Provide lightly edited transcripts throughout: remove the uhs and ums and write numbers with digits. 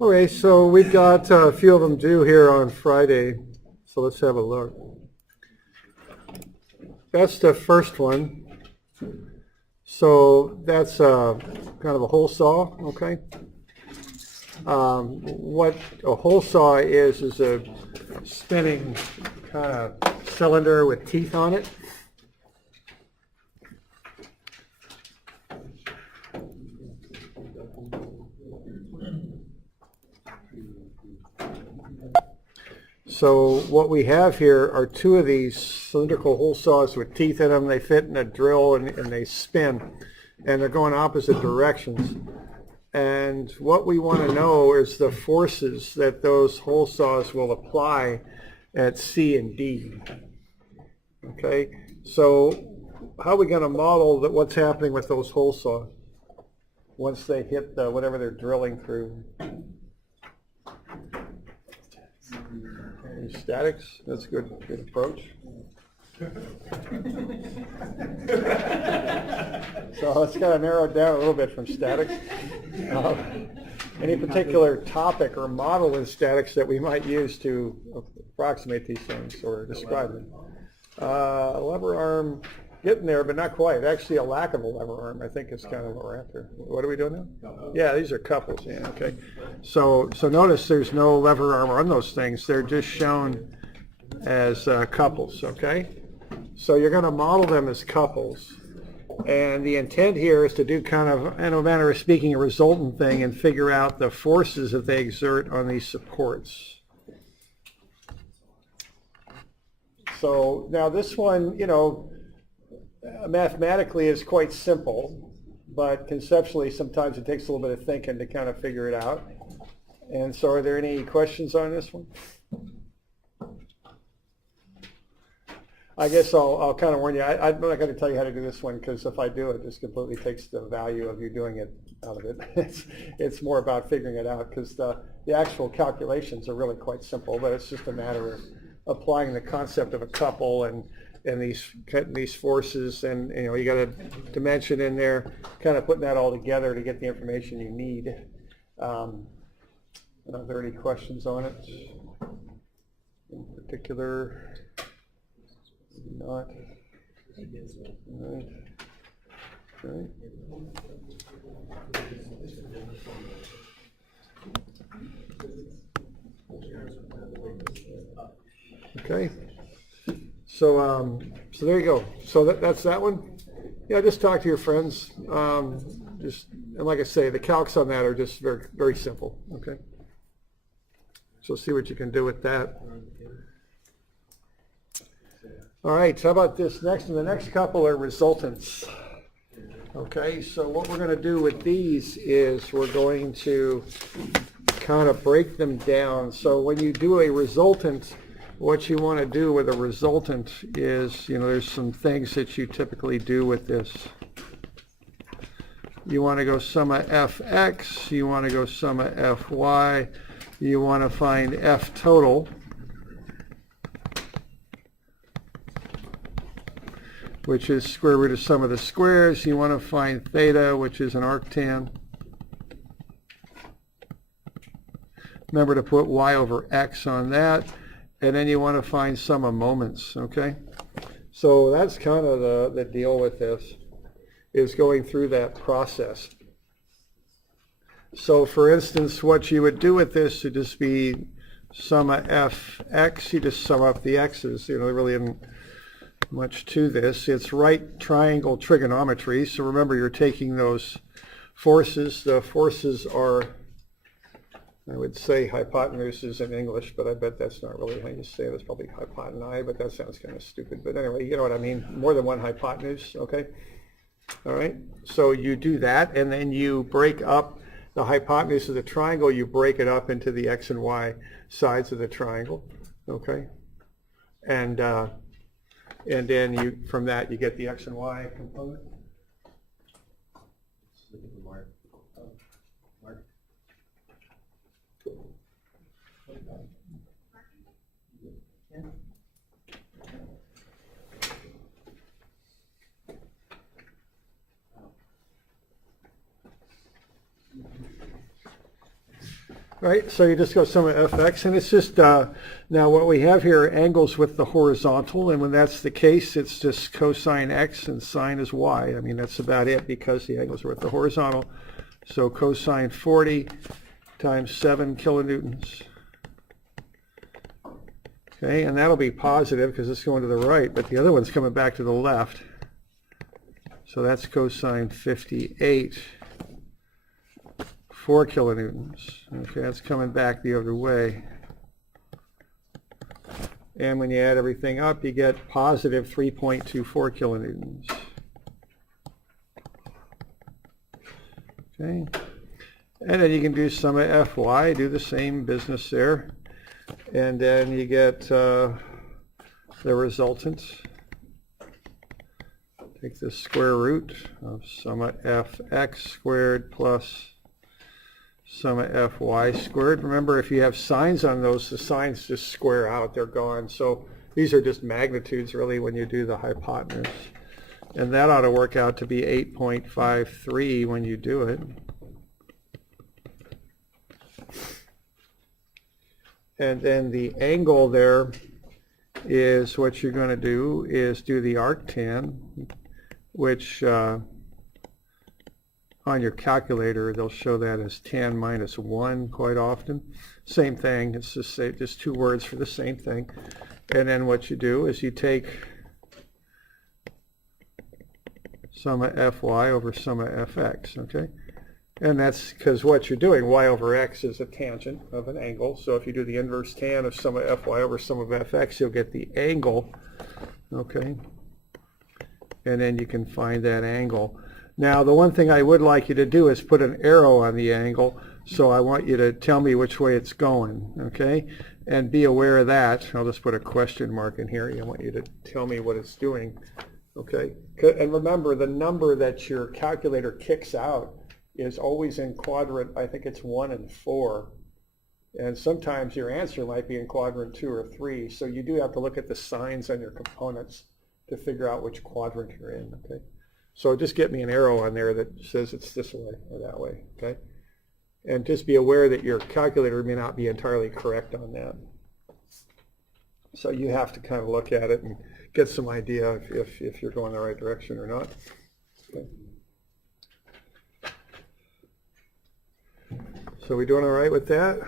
Okay, so we've got a few of them due here on Friday, so let's have a look. That's the first one. So that's kind of a hole saw, okay? What a hole saw is a spinning kind of cylinder with teeth on it. So what we have here are two of these cylindrical hole saws with teeth in them. They fit in a drill and they spin, and they're going opposite directions. And what we want to know is the forces that those hole saws will apply at C and D. Okay, so how are we going to model what's happening with those hole saws once they hit whatever they're drilling through? Statics, that's a good approach. So it's got to narrow it down a little bit from statics. Any particular topic or model in statics that we might use to approximate these things or describe them? Lever arm, getting there, but not quite. Actually, a lack of a lever arm, I think, is kind of what we're after. What are we doing now? Yeah, these are couples. Yeah, okay. So notice there's no lever arm on those things. They're just shown as couples, okay? So you're going to model them as couples. And the intent here is to do kind of, in a manner of speaking, a resultant thing and figure out the forces that they exert on these supports. So now this one, mathematically is quite simple, but conceptually sometimes it takes a little bit of thinking to kind of figure it out. And so are there any questions on this one? I guess I'll kind of warn you, I'm not going to tell you how to do this one, because if I do, it just completely takes the value of you doing it out of it. It's more about figuring it out, because the actual calculations are really quite simple, but it's just a matter of applying the concept of a couple and these forces, and you got a dimension in there, kind of putting that all together to get the information you need. Are there any questions on it in particular? Not. Right. Right. Okay. So there you go. So that's that one. Yeah, just talk to your friends. And like I say, the calcs on that are just very, very simple. Okay. So see what you can do with that. All right, how about this next one? The next couple are resultants. Okay, so what we're going to do with these is we're going to kind of break them down. So when you do a resultant, what you want to do with a resultant is, there's some things that you typically do with this. You want to go summa fx, you want to go summa fy, you want to find f total, which is square root of sum of the squares. You want to find theta, which is an arctan. Remember to put y over x on that. And then you want to find sum of moments, okay? So that's kind of the deal with this, is going through that process. So for instance, what you would do with this would just be summa fx. You just sum up the x's. There really isn't much to this. It's right triangle trigonometry. So remember, you're taking those forces. The forces are, I would say hypotenuse in English, but I bet that's not really how you say it. It's probably hypotenusa, but that sounds kind of stupid. But anyway, you know what I mean. More than one hypotenuse, okay? All right, so you do that, and then you break up the hypotenuse of the triangle. You break it up into the x and y sides of the triangle, okay? And then from that you get the x and y component. right? So you just go sum of fx, and it's just, now what we have here are angles with the horizontal, and when that's the case, it's just cosine x and sine is y. I mean, that's about it because the angles are with the horizontal. So cosine 40 times 7 kilonewtons. Okay, and that'll be positive because it's going to the right, but the other one's coming back to the left. So that's cosine 58, 4 kilonewtons. Okay, that's coming back the other way. And when you add everything up, you get positive 3.24 kilonewtons. Okay, and then you can do sum of Fy, do the same business there. And then you get the resultant. Take the square root of sum of fx squared plus sum of fy squared. Remember, if you have signs on those, the signs just square out, they're gone. So these are just magnitudes really when you do the hypotenuse. And that ought to work out to be 8.53 when you do it. And then the angle there is what you're going to do is do the arctan, which on your calculator they'll show that as tan minus 1 quite often. Same thing, it's just two words for the same thing. And then what you do is you take sum of fy over sum of fx, okay? And that's because what you're doing, y over x is a tangent of an angle. So if you do the inverse tan of sum of fy over sum of fx, you'll get the angle, okay? And then you can find that angle. Now, the one thing I would like you to do is put an arrow on the angle. So I want you to tell me which way it's going, okay? And be aware of that. I'll just put a question mark in here. I want you to tell me what it's doing, okay? And remember, the number that your calculator kicks out is always in quadrant, I think it's 1 and 4. And sometimes your answer might be in quadrant 2 or 3. So you do have to look at the signs on your components to figure out which quadrant you're in, okay? So just get me an arrow on there that says it's this way or that way, okay? And just be aware that your calculator may not be entirely correct on that. So you have to kind of look at it and get some idea if you're going the right direction or not. Okay. So we doing all right with that?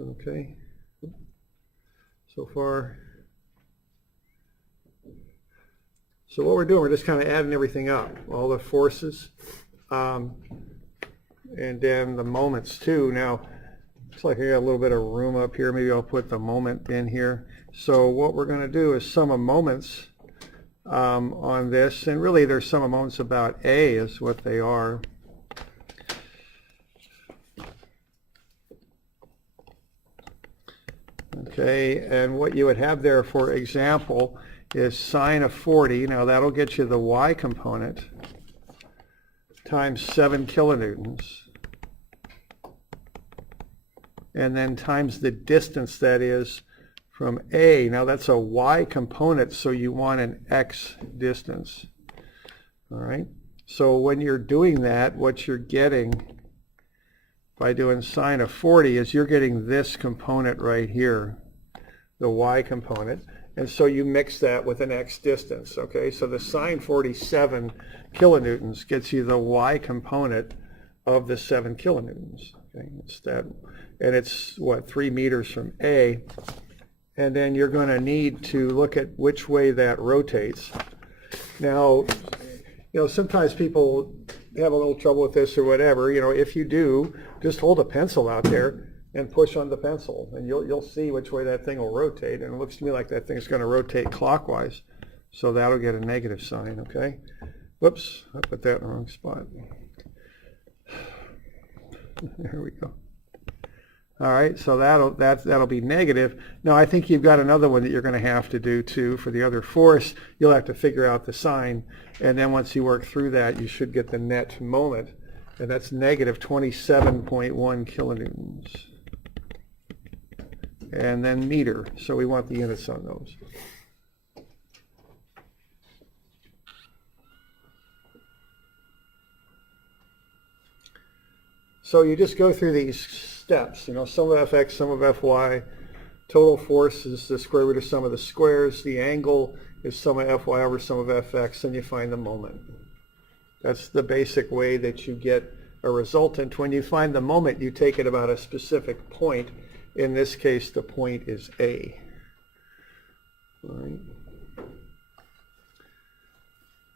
Okay. So far. So what we're doing, we're just kind of adding everything up, all the forces, and then the moments too. Now, looks like I got a little bit of room up here. Maybe I'll put the moment in here. So what we're going to do is sum of moments on this, and really there's sum of moments about A is what they are. Okay, and what you would have there, for example, is sine of 40. Now that'll get you the y component times 7 kilonewtons. And then times the distance that is from A. Now that's a y component, so you want an x distance. All right. So when you're doing that, what you're getting by doing sine of 40 is you're getting this component right here, the y component. And so you mix that with an x distance, okay? So the sine 47 kilonewtons gets you the y component of the 7 kilonewtons. Okay, it's that, and it's, what, 3 meters from A. And then you're going to need to look at which way that rotates. Now, you know, sometimes people have a little trouble with this or whatever. You know, if you do, just hold a pencil out there and push on the pencil, and you'll see which way that thing will rotate. And it looks to me like that thing's going to rotate clockwise, so that'll get a negative sign. Okay. Whoops, I put that in the wrong spot. There we go. All right, so that'll be negative. Now I think you've got another one that you're going to have to do too for the other force. You'll have to figure out the sign, and then once you work through that, you should get the net moment, and that's negative 27.1 kilonewtons. And then meter, so we want the units on those. So you just go through these steps, you know, sum of fx, sum of fy, total force is the square root of sum of the squares, the angle is sum of fy over sum of fx, and you find the moment. That's the basic way that you get a resultant. When you find the moment, you take it about a specific point. In this case, the point is A. All right.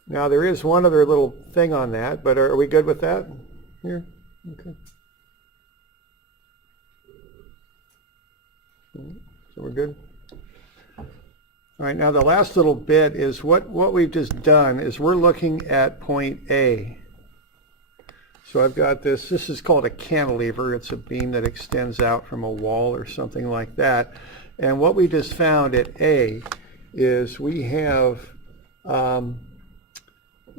Now there is one other little thing on that, but are we good with that here? Okay. So we're good? All right, now the last little bit is what we've just done is we're looking at point A. So I've got this is called a cantilever. It's a beam that extends out from a wall or something like that. And what we just found at A is we have,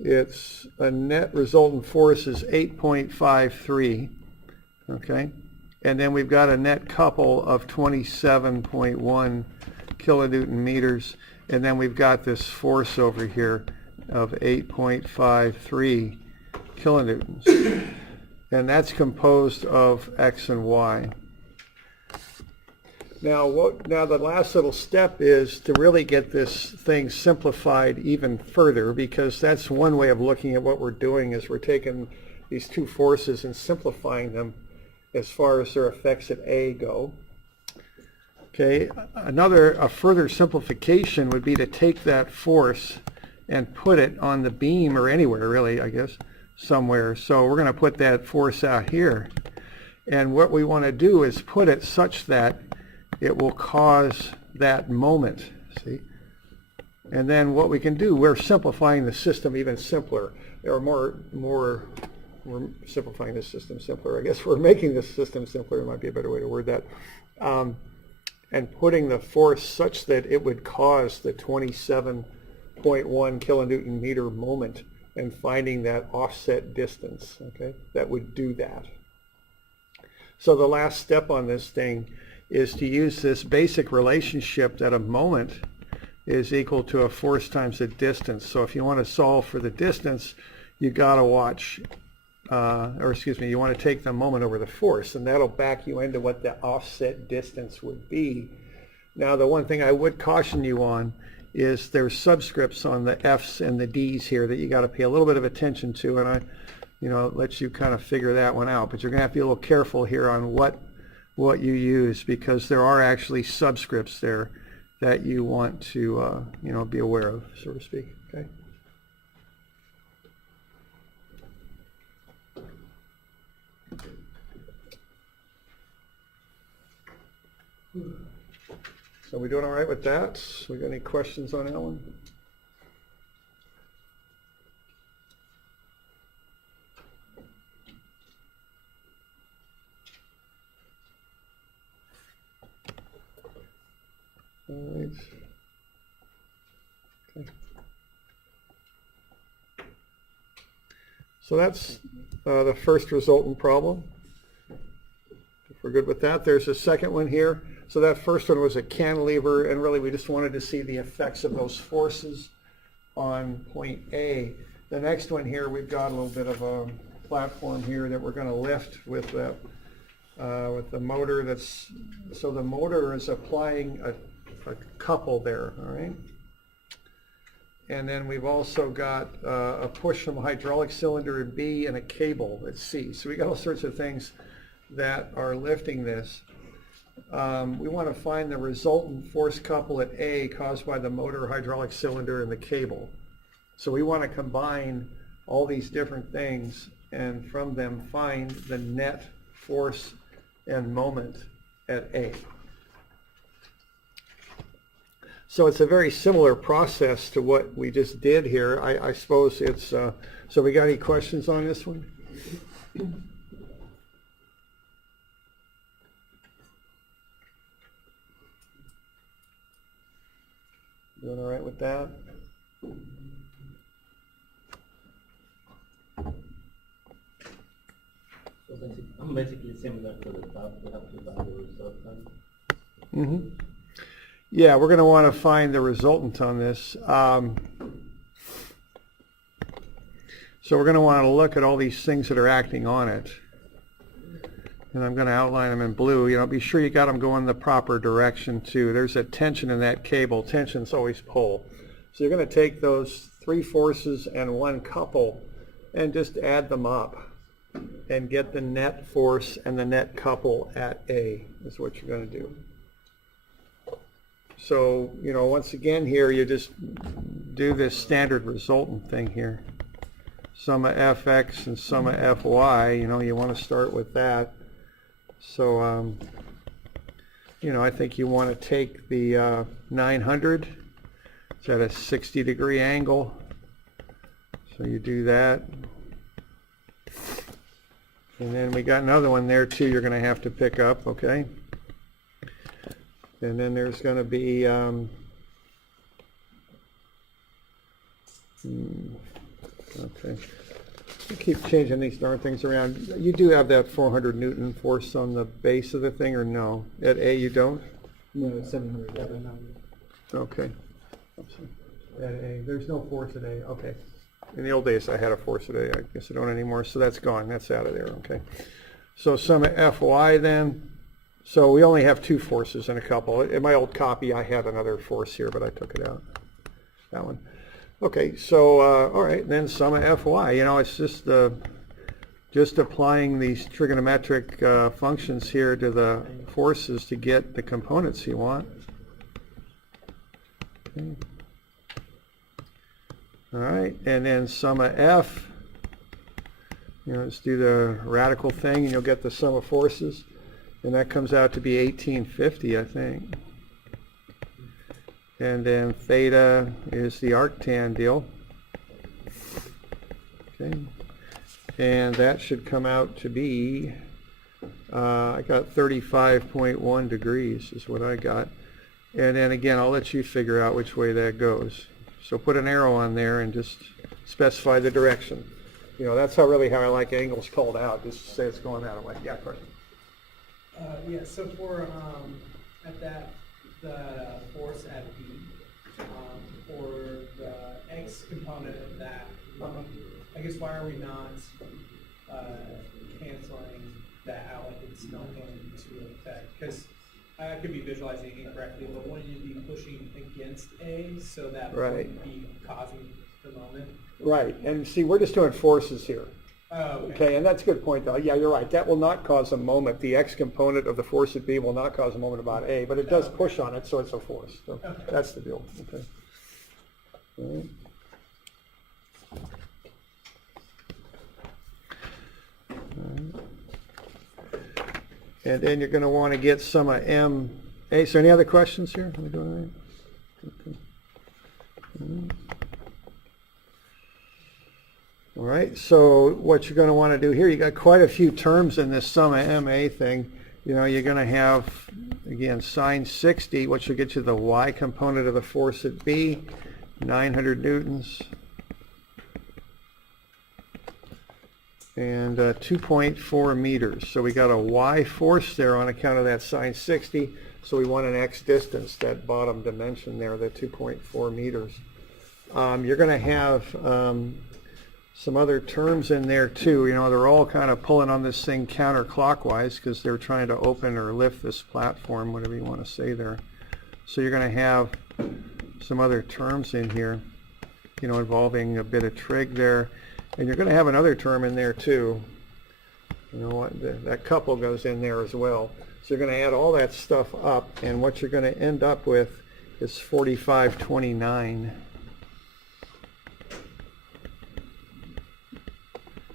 it's a net resultant force is 8.53, okay? And then we've got a net couple of 27.1 kilonewton meters, and then we've got this force over here of 8.53 kilonewtons. And that's composed of X and Y. Now the last little step is to really get this thing simplified even further, because that's one way of looking at what we're doing is we're taking these two forces and simplifying them as far as their effects at A go. Okay, a further simplification would be to take that force and put it on the beam, or anywhere really, I guess, somewhere. So we're going to put that force out here. And what we want to do is put it such that it will cause that moment, see? And then what we can do, we're simplifying the system even simpler, or we're simplifying the system simpler. I guess we're making the system simpler, might be a better way to word that. And putting the force such that it would cause the 27.1 kilonewton meter moment, and finding that offset distance, okay? That would do that. So the last step on this thing is to use this basic relationship that a moment is equal to a force times a distance. So if you want to solve for the distance, you got to watch, you want to take the moment over the force, and that'll back you into what the offset distance would be. Now the one thing I would caution you on is there's subscripts on the F's and the D's here that you got to pay a little bit of attention to, and I let you kind of figure that one out. But you're going to have to be a little careful here on what you use, because there are actually subscripts there that you want to be aware of, so to speak. Okay. So we doing all right with that? We got any questions on that one? All right. Okay. So that's the first resultant problem. If we're good with that, there's a second one here. So that first one was a cantilever, and really we just wanted to see the effects of those forces on point A. The next one here, we've got a little bit of a platform here that we're going to lift with the motor. So the motor is applying a couple there, all right? And then we've also got a push from a hydraulic cylinder at B and a cable at C. So we got all sorts of things that are lifting this. We want to find the resultant force couple at A caused by the motor, hydraulic cylinder, and the cable. So we want to combine all these different things and from them find the net force and moment at A. So it's a very similar process to what we just did here. I suppose it's, so we got any questions on this one? Doing all right with that? So basically similar to the top, we have to find the resultant. Mm-hmm. Yeah, we're going to want to find the resultant on this. So we're going to want to look at all these things that are acting on it. and I'm going to outline them in blue. You know, be sure you got them going the proper direction too. There's a tension in that cable. Tension's always pull. So you're going to take those 3 forces and 1 couple and just add them up and get the net force and the net couple at A is what you're going to do. So, you know, once again here, you just do this standard resultant thing here. Sum of fx and sum of fy, you know, you want to start with that. So, you know, I think you want to take the 900. It's at a 60-degree angle. So you do that. And then we got another one there too you're going to have to pick up, okay? And then there's going to be, okay. You keep changing these darn things around. You do have that 400 Newton force on the base of the thing, or no? At A you don't? No, it's 700. Okay. At A, there's no force at A, okay. In the old days I had a force at A, I guess I don't anymore, so that's gone, that's out of there, okay. So sum of Fy then, so we only have 2 forces and a couple. In my old copy I had another force here, but I took it out, that one. Okay, so, all right, then sum of Fy, you know, it's just applying these trigonometric functions here to the forces to get the components you want. Okay. All right, and then sum of F, you know, let's do the radical thing and you'll get the sum of forces, and that comes out to be 1850, I think. And then theta is the arctan deal. Okay, and that should come out to be, I got 35.1 degrees is what I got. And then again, I'll let you figure out which way that goes. So put an arrow on there and just specify the direction. You know, that's how I like angles called out, just say it's going that way. Yeah, question. Yeah, so for the force at B, for the x component of that, I guess why are we not canceling that out like it's not going to affect? Because I could be visualizing it incorrectly, but wouldn't you be pushing against A so that wouldn't be causing the moment? Right, and see, we're just doing forces here. Oh, Okay, and that's a good point though. Yeah, you're right. That will not cause a moment. The x component of the force at B will not cause a moment about A, but it does push on it, so it's a force. So that's the deal. Okay. All right. And then you're going to want to get some of M. Hey, so any other questions here? Are we doing all right? Okay. All right, so what you're going to want to do here, you got quite a few terms in this sum of MA thing. You know, you're going to have, again, sine 60, which will get you the y component of the force at B, 900 newtons. And 2.4 meters. So we got a y force there on account of that sine 60. So we want an x distance, that bottom dimension there, the 2.4 meters. You're going to have some other terms in there too. You know, they're all kind of pulling on this thing counterclockwise because they're trying to open or lift this platform, whatever you want to say there. So you're going to have some other terms in here, you know, involving a bit of trig there. And you're going to have another term in there too. You know what? That couple goes in there as well. So you're going to add all that stuff up, and what you're going to end up with is 4529.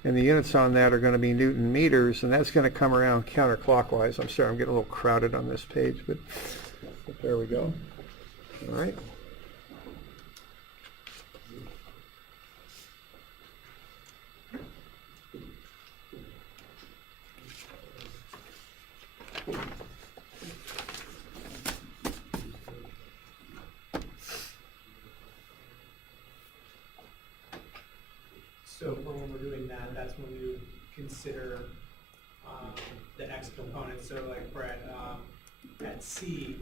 And the units on that are going to be Newton meters, and that's going to come around counterclockwise. I'm sorry, I'm getting a little crowded on this page, but there we go. All right. So for when we're doing that, that's when we would consider the x component. So like for at C,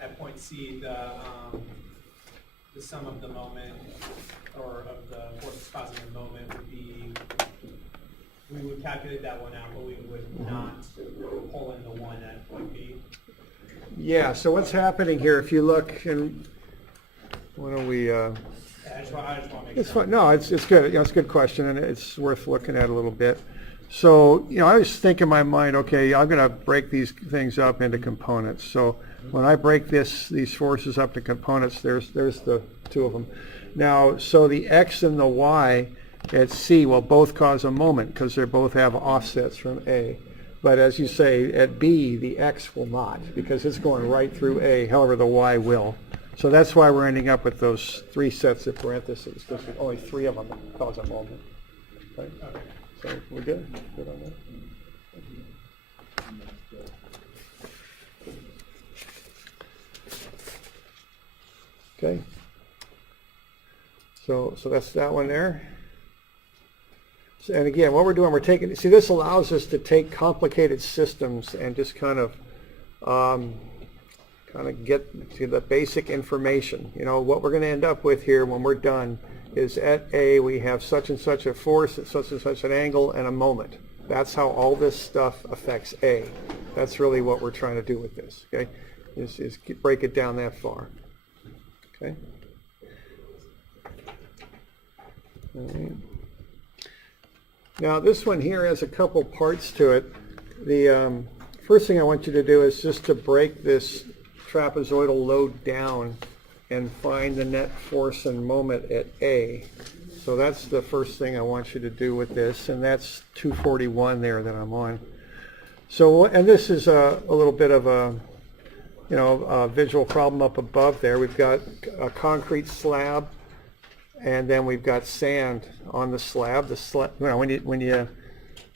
at point C, the sum of the moment or of the forces causing the moment would be, we would calculate that one out, but we would not pull in the one at point B. Yeah, so what's happening here, if you look, and what are we, I just want to make it's sure. fine. No, it's good. It's a good question, and it's worth looking at a little bit. So, I always think in my mind, okay, I'm going to break these things up into components. So when I break these forces up to components, there's the two of them. Now, so the x and the y at C will both cause a moment because they both have offsets from A. But as you say, at B, the x will not because it's going right through A. However, the y will. So that's why we're ending up with those 3 sets of parentheses, because only 3 of them cause a moment. Right? Okay. So we're good? Good on that? Okay. So that's that one there. So, and again, what we're doing, we're taking, see, this allows us to take complicated systems and just kind of get to the basic information. What we're going to end up with here when we're done is at A we have such and such a force at such and such an angle and a moment. That's how all this stuff affects A. That's really what we're trying to do with this, okay? Is break it down that far. Okay? All right. Now this one here has a couple parts to it. The first thing I want you to do is just to break this trapezoidal load down and find the net force and moment at A. So that's the first thing I want you to do with this, and that's 241 there that I'm on. So, and this is a little bit of a visual problem up above there. We've got a concrete slab, and then we've got sand on the slab. When you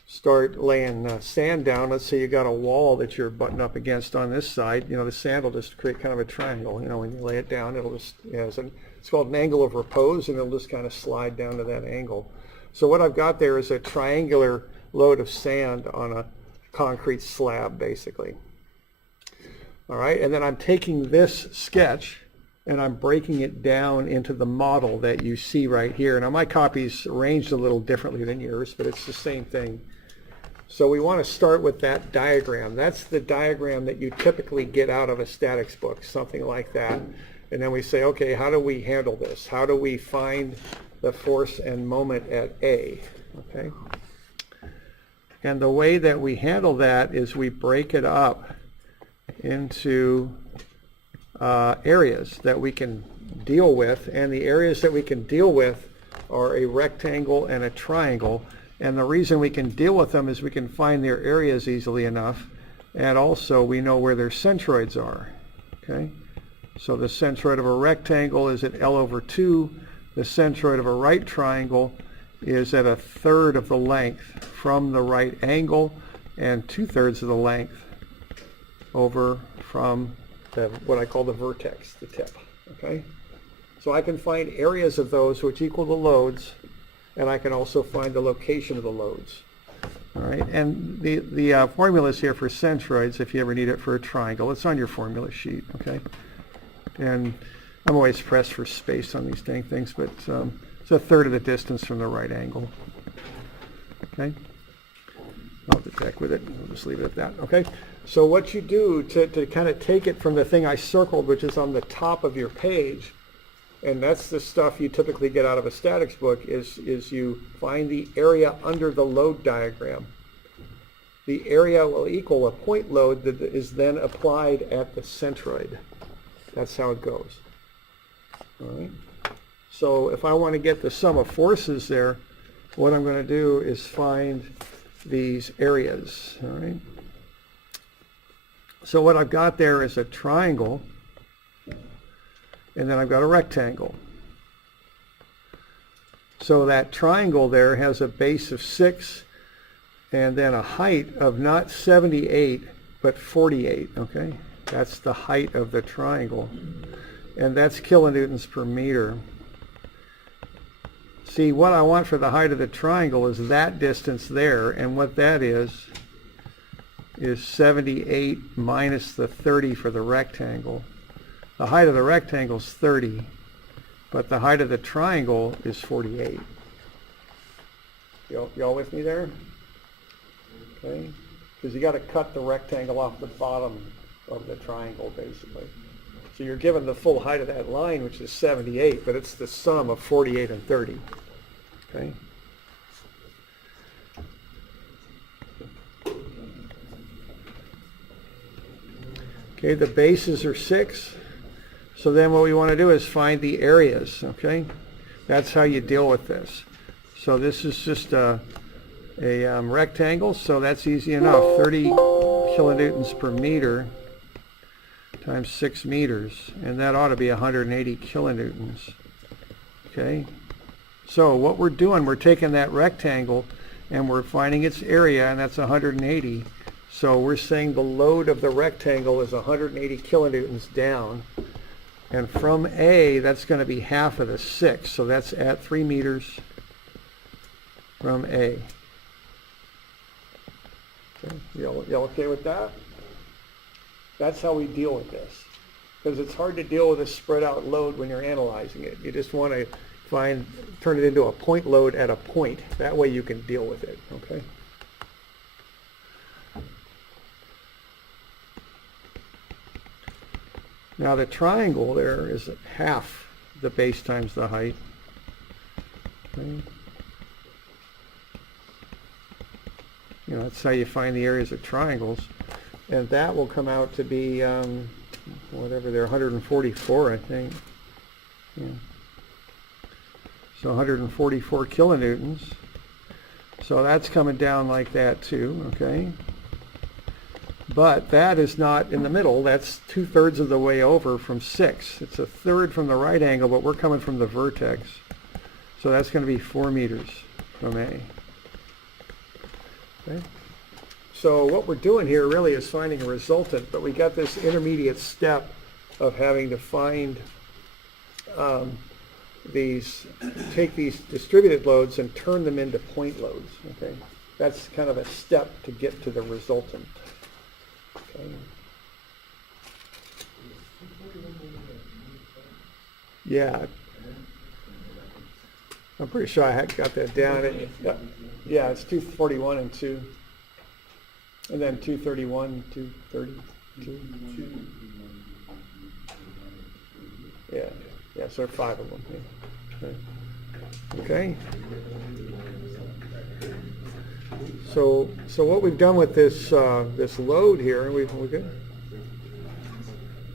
start laying sand down, let's say you got a wall that you're butting up against on this side, the sand will just create kind of a triangle. When you lay it down, it'll just, it's called an angle of repose, and it'll just kind of slide down to that angle. So what I've got there is a triangular load of sand on a concrete slab, basically. All right, and then I'm taking this sketch and I'm breaking it down into the model that you see right here. Now my copy's arranged a little differently than yours, but it's the same thing. So we want to start with that diagram. That's the diagram that you typically get out of a statics book, something like that. And then we say, okay, how do we handle this? How do we find the force and moment at A? Okay. And the way that we handle that is we break it up into areas that we can deal with, and the areas that we can deal with are a rectangle and a triangle. And the reason we can deal with them is we can find their areas easily enough, and also we know where their centroids are. Okay, so the centroid of a rectangle is at L over 2. The centroid of a right triangle is at 1/3 of the length from the right angle and 2/3 of the length over from what I call the vertex, the tip. Okay, so I can find areas of those which equal the loads, and I can also find the location of the loads. All right, and the formula is here for centroids if you ever need it for a triangle. It's on your formula sheet, okay? And I'm always pressed for space on these dang things, but it's 1/3 of the distance from the right angle. Okay? I'll have to check with it. I'll just leave it at that, okay? So what you do to kind of take it from the thing I circled, which is on the top of your page, and that's the stuff you typically get out of a statics book, is you find the area under the load diagram. The area will equal a point load that is then applied at the centroid. That's how it goes. All right. So if I want to get the sum of forces there, what I'm going to do is find these areas. All right. So what I've got there is a triangle, and then I've got a rectangle. So that triangle there has a base of 6 and then a height of not 78 but 48, okay? That's the height of the triangle, and that's kilonewtons per meter. See, what I want for the height of the triangle is that distance there, and what that is 78 minus the 30 for the rectangle. The height of the rectangle is 30, but the height of the triangle is 48. Y'all with me there? okay? Because you got to cut the rectangle off the bottom of the triangle, basically. So you're given the full height of that line, which is 78, but it's the sum of 48 and 30, okay? Okay, the bases are 6. So then what we want to do is find the areas, okay? That's how you deal with this. So this is just a rectangle, so that's easy enough. 30 kilonewtons per meter times 6 meters, and that ought to be 180 kilonewtons, okay? So what we're doing, we're taking that rectangle and we're finding its area, and that's 180. So we're saying the load of the rectangle is 180 kilonewtons down. And from A, that's going to be half of the 6. So that's at 3 meters from A. Okay. You okay with that? That's how we deal with this. Because it's hard to deal with a spread out load when you're analyzing it. You just want to turn it into a point load at a point. That way you can deal with it, okay? Now the triangle there is half the base times the height. Okay. You know, that's how you find the areas of triangles. And that will come out to be, whatever they're, 144, I think. Yeah. So 144 kilonewtons. So that's coming down like that too, okay? But that is not in the middle. That's 2/3 of the way over from 6. It's 1/3 from the right angle, but we're coming from the vertex. So that's going to be 4 meters from A. Okay. So what we're doing here really is finding a resultant, but we got this intermediate step of having to find take these distributed loads and turn them into point loads. Okay. That's kind of a step to get to the resultant. Okay. Yeah, I'm pretty sure I had got that down. Yeah, it's 241 and 2, and then 231, 232. Yeah. So 5 of them. Yeah. Okay. So what we've done with this this load here, we're good.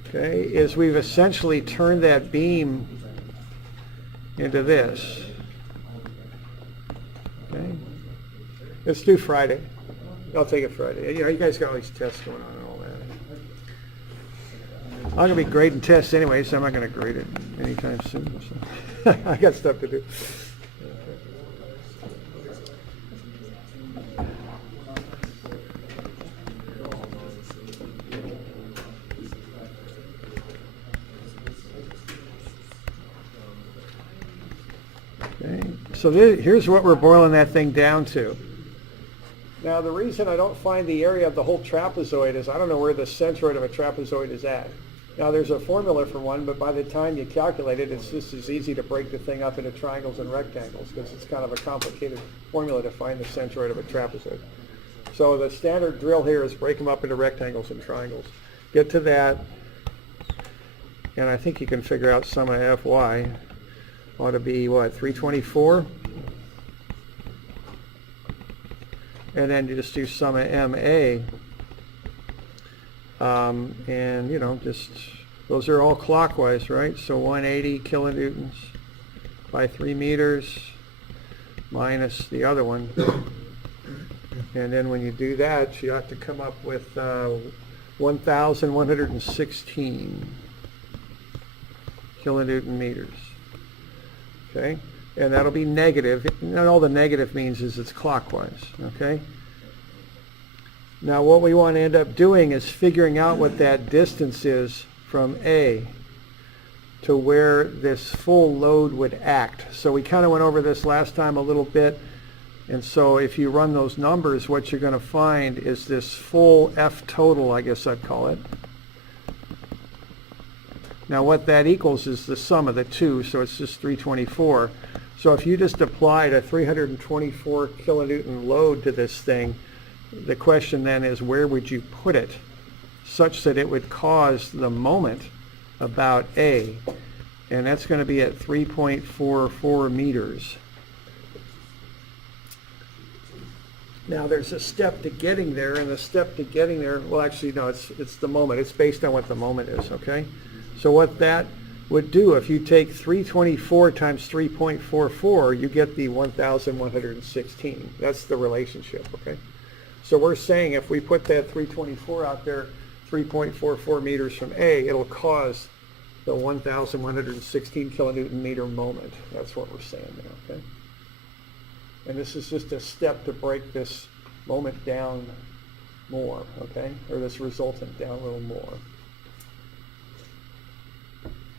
Okay, is we've essentially turned that beam into this. Okay, let's do Friday. I'll take it Friday. You know, you guys got all these tests going on and all that. I'm gonna be grading tests anyway, so I'm not gonna grade it anytime soon. So. I got stuff to do. Okay. So here's what we're boiling that thing down to. Now the reason I don't find the area of the whole trapezoid is I don't know where the centroid of a trapezoid is at. Now there's a formula for one, but by the time you calculate it, it's just as easy to break the thing up into triangles and rectangles because it's kind of a complicated formula to find the centroid of a trapezoid. So the standard drill here is break them up into rectangles and triangles. Get to that, and I think you can figure out sum of Fy ought to be, what, 324? And then you just do sum of MA. And, you know, just, those are all clockwise, right? So 180 kilonewtons by 3 meters minus the other one. And then when you do that, you have to come up with 1,116 kilonewton meters. Okay? And that'll be negative. And all the negative means is it's clockwise. Okay? Now what we want to end up doing is figuring out what that distance is from A to where this full load would act. So we kind of went over this last time a little bit. And so if you run those numbers, what you're going to find is this full F total, I guess I'd call it. Now what that equals is the sum of the two, so it's just 324. So if you just applied a 324 kilonewton load to this thing, the question then is, where would you put it such that it would cause the moment about A? And that's going to be at 3.44 meters. Now there's a step to getting there, and the step to getting there, well actually no, it's the moment. It's based on what the moment is, okay? So what that would do, if you take 324 times 3.44, you get the 1,116. That's the relationship, okay? So we're saying if we put that 324 out there, 3.44 meters from A, it'll cause the 1,116 kilonewton meter moment. That's what we're saying there, okay? And this is just a step to break this moment down more, okay? Or this resultant down a little more.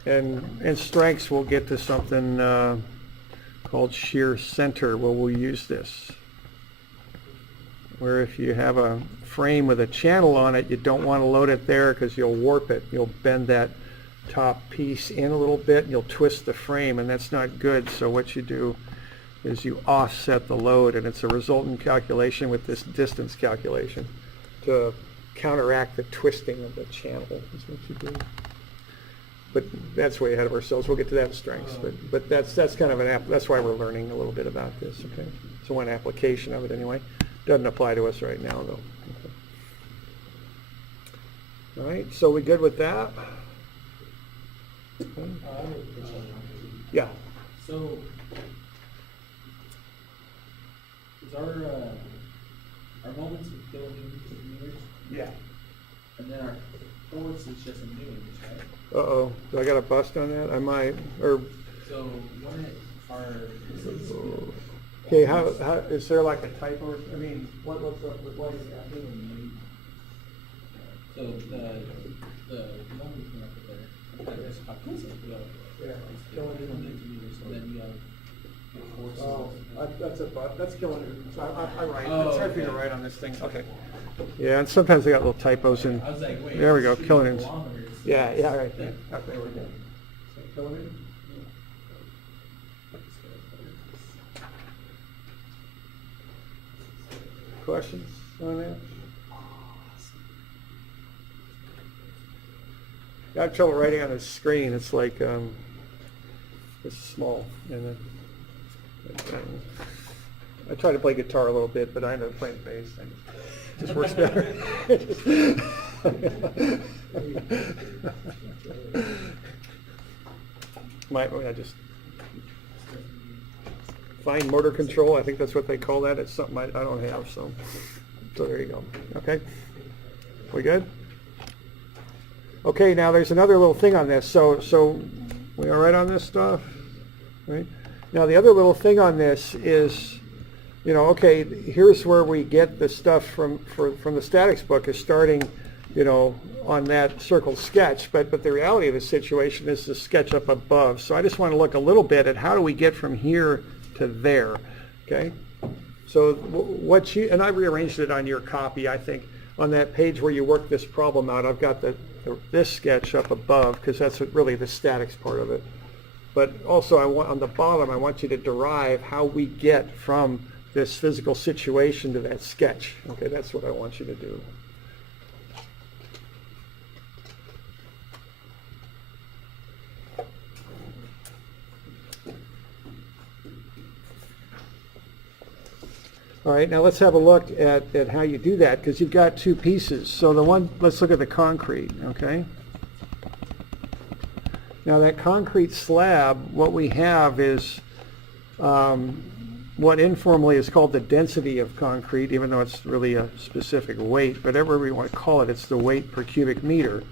And in strengths, we'll get to something called shear center, where we'll use this. Where if you have a frame with a channel on it, you don't want to load it there because you'll warp it. You'll bend that top piece in a little bit and you'll twist the frame, and that's not good. So what you do is you offset the load, and it's a resultant calculation with this distance calculation to counteract the twisting of the channel is what you do. But that's way ahead of ourselves. We'll get to that in strengths. But that's kind of that's why we're learning a little bit about this, okay? So one application of it anyway. Doesn't apply to us right now though. Okay. All right, so we good with that? Okay. Yeah. So, is our moments in kilonewtons? Yeah. And then our force is just in newtons, right? Uh-oh, do I got a bust on that? I might, or... So, when Okay, how is there like a typo? I mean, what's up with what is that? So the moment we have there, that's Yeah. kilonewtons, and then you have the forces. Oh, that's kilonewtons. I'm right. Oh, It's hard for me to okay. write on this thing. Okay. Yeah, and sometimes I got little typos in. I was like, wait. There we go, it should be kilonewtons. kilometers. Yeah, right. Yeah. Okay, there we go. So kilonewtons? Questions on that? I have trouble writing on the screen. It's like it's small, and I try to play guitar a little bit, but I end up playing bass. And it just works better. I just fine motor control. I think that's what they call that. It's something I don't have. So there you go. Okay, we good? Okay, now there's another little thing on this. So we all right on this stuff? Right? Now the other little thing on this is, you know, okay, here's where we get the stuff from the statics book is starting, you know, on that circled sketch, but the reality of the situation is the sketch up above. So I just want to look a little bit at how do we get from here to there, okay? So what you, and I rearranged it on your copy, I think, on that page where you work this problem out, I've got this sketch up above because that's really the statics part of it. But also I want on the bottom, I want you to derive how we get from this physical situation to that sketch. Okay, that's what I want you to do. All right, now let's have a look at how you do that, because you've got two pieces. So the one, let's look at the concrete, okay? Now that concrete slab, what we have is what informally is called the density of concrete, even though it's really a specific weight, whatever we want to call it, it's the weight per cubic meter.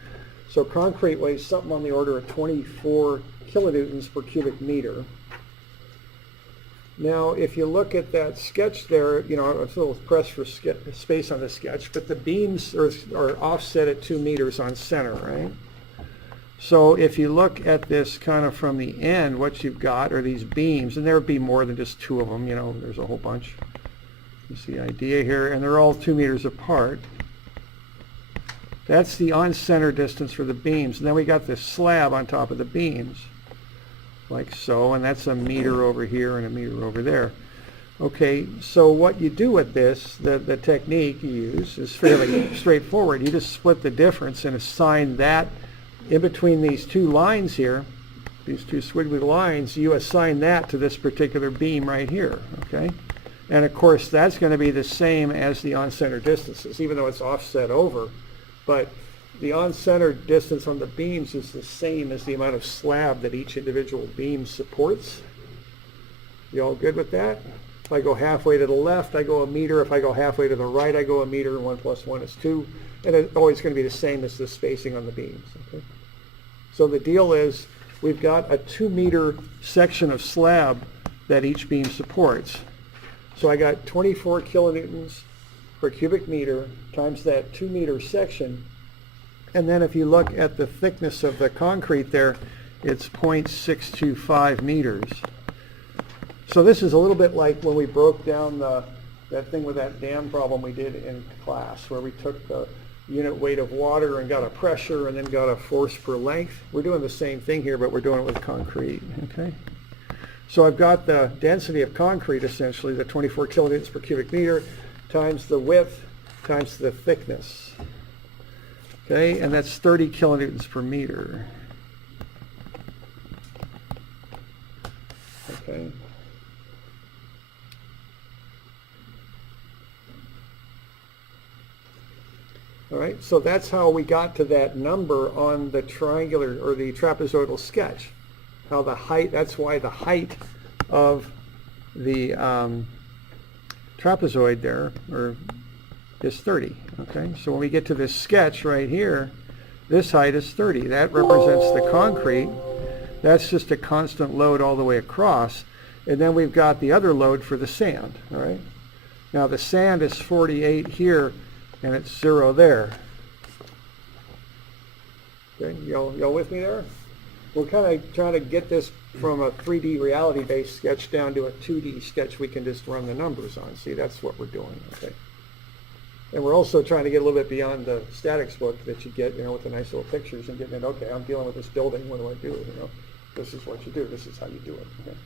So concrete weighs something on the order of 24 kilonewtons per cubic meter. Now, if you look at that sketch there, you know, it's a little pressed for space on the sketch, but the beams are offset at 2 meters on center, right? So if you look at this kind of from the end, what you've got are these beams, and there would be more than just 2 of them, you know, there's a whole bunch. You see the idea here, and they're all 2 meters apart. That's the on-center distance for the beams, and then we got this slab on top of the beams, like so, and that's a meter over here and a meter over there. Okay, so what you do with this, the technique you use is fairly straightforward. You just split the difference and assign that in between these two lines here, these two squiggly lines, you assign that to this particular beam right here, okay? And of course, that's going to be the same as the on-center distances, even though it's offset over. But the on-center distance on the beams is the same as the amount of slab that each individual beam supports. You all good with that? If I go halfway to the left, I go a meter. If I go halfway to the right, I go a meter. 1 + 1 is 2. And it's always going to be the same as the spacing on the beams. Okay? So the deal is we've got a 2-meter section of slab that each beam supports. So I got 24 kilonewtons per cubic meter times that 2-meter section. And then if you look at the thickness of the concrete there, it's 0.625 meters. So this is a little bit like when we broke down that thing with that dam problem we did in class, where we took the unit weight of water and got a pressure and then got a force per length. We're doing the same thing here, but we're doing it with concrete. Okay. So I've got the density of concrete, essentially, the 24 kilonewtons per cubic meter, times the width, times the thickness. Okay, and that's 30 kilonewtons per meter. Okay. All right, so that's how we got to that number on the triangular or the trapezoidal sketch. How the height, that's why the height of the trapezoid there is 30. Okay, so when we get to this sketch right here, this height is 30. That represents the concrete. That's just a constant load all the way across. And then we've got the other load for the sand. All right. Now the sand is 48 here, and it's 0 there. Okay, y'all with me there? We're kind of trying to get this from a 3D reality-based sketch down to a 2D sketch we can just run the numbers on. See, that's what we're doing. Okay. And we're also trying to get a little bit beyond the statics book that you get, with the nice little pictures and getting it, okay, I'm dealing with this building, what do I do? This is what you do, this is how you do it. Okay?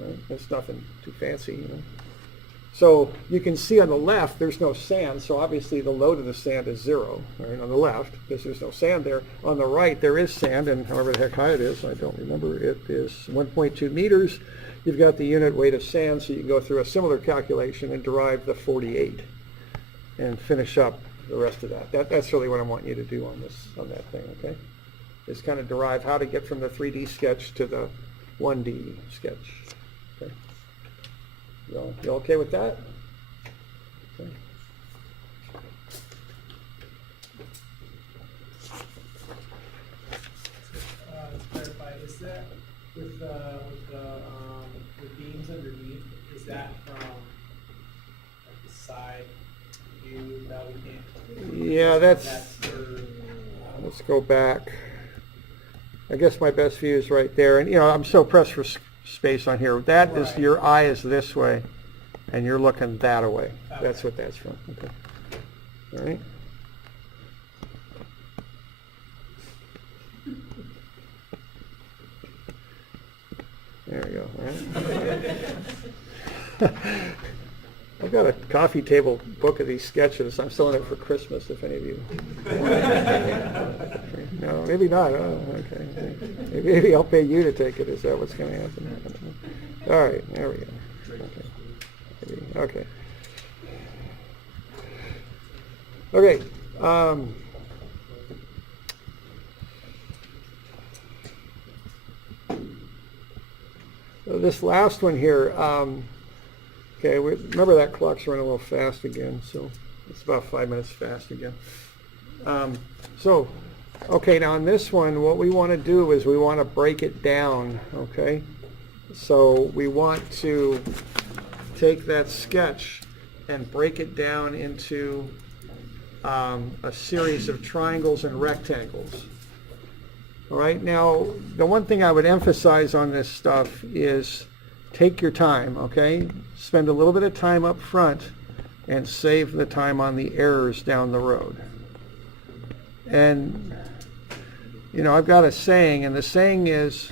Right? It's nothing too fancy, So you can see on the left, there's no sand, so obviously the load of the sand is 0, right, on the left, because there's no sand there. On the right, there is sand, and however the heck high it is, I don't remember, it is 1.2 meters. You've got the unit weight of sand, so you can go through a similar calculation and derive the 48 and finish up the rest of that. That's really what I want you to do on that thing, okay? Is kind of derive how to get from the 3D sketch to the 1D sketch. Okay. You okay with that? Okay. To clarify, is that with the beams underneath? Is that from like the side view that we can't? Yeah, that's. For, Let's go back. I guess my best view is right there, and I'm so pressed for space on here. That is, your eye is this way, and you're looking that away. Okay. That's what that's from. Okay. All right. There we go. All right. I've got a coffee table book of these sketches. I'm selling it for Christmas, if any of you. No, maybe not. Oh, okay. Maybe I'll pay you to take it. Is that what's going to happen? All right, there we go. Okay. Okay. So this last one here. Okay, remember that clock's running a little fast again, so it's about 5 minutes fast again. Okay, now on this one, what we want to do is we want to break it down, okay? So we want to take that sketch and break it down into a series of triangles and rectangles. All right, now the one thing I would emphasize on this stuff is take your time, okay? Spend a little bit of time up front and save the time on the errors down the road. And, I've got a saying, and the saying is,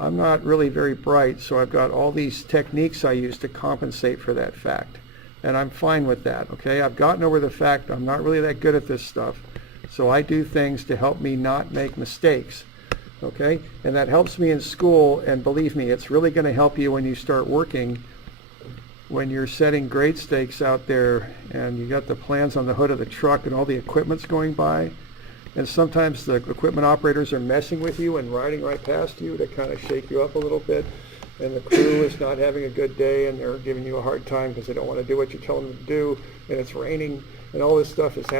I'm not really very bright, so I've got all these techniques I use to compensate for that fact. And I'm fine with that, okay? I've gotten over the fact I'm not really that good at this stuff, so I do things to help me not make mistakes, okay? And that helps me in school, and believe me, it's really going to help you when you start working, when you're setting grade stakes out there and you got the plans on the hood of the truck and all the equipment's going by. And sometimes the equipment operators are messing with you and riding right past you to kind of shake you up a little bit. And the crew is not having a good day and they're giving you a hard time because they don't want to do what you tell them to do. And it's raining and all this stuff is happening.